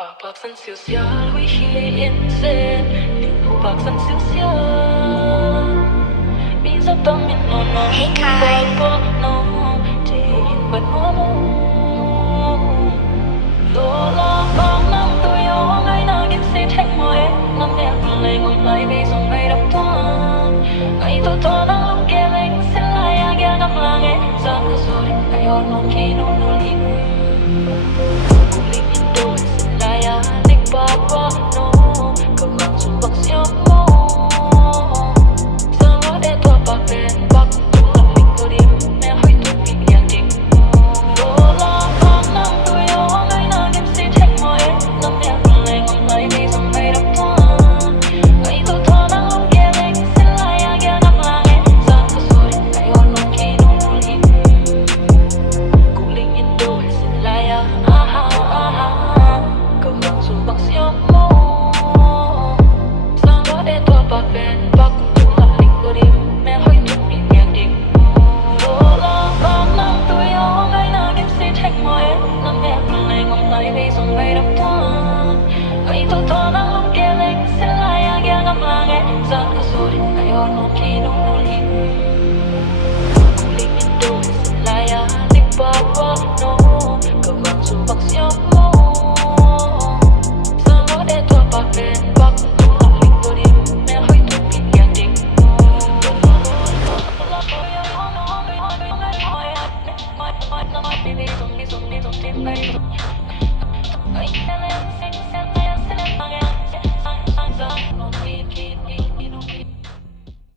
Baksan social, we here insane. Baksan social. Bisa tamin no no. Hey Kai. No. Jayin but no mo. Lola bang nam tu yo ngay na git si thek mo e. Nam ya play ngon lai ve song ngay đập toan. Ngay to to nang lung ke leng sin lai ya gya ngam lang e. Zan ka sori ay or no ke no no li. Kuling indo sin lai ya dik ba ba no. Ka mang sum bak siam mo. Sa wa de to ba pen bak tu la ling ko dim me hoi tu pi yang dik. Lola bang nam tu yo ngay na git si thek mo e. Nam ya play ngon lai ve song ngay đập toan. Ngay to to nang lung ke leng sin lai ya gya ngam lang e. Zan ka sori ay or no ke no no li. Kuling indo sin lai ya Ka mang sum bak siam mo. Sa wa de to ba pen bak tu la ling ko dim me hoi tu pi yang dik. Lola bang nam tu yo ngay na git si thek mo e. Nam ya play ngon lai ve song ngay đập toan. Ngay to to nang lung ke leng sin lai ya gya ngam lang e. Zan ka sori ay or no ke no no li.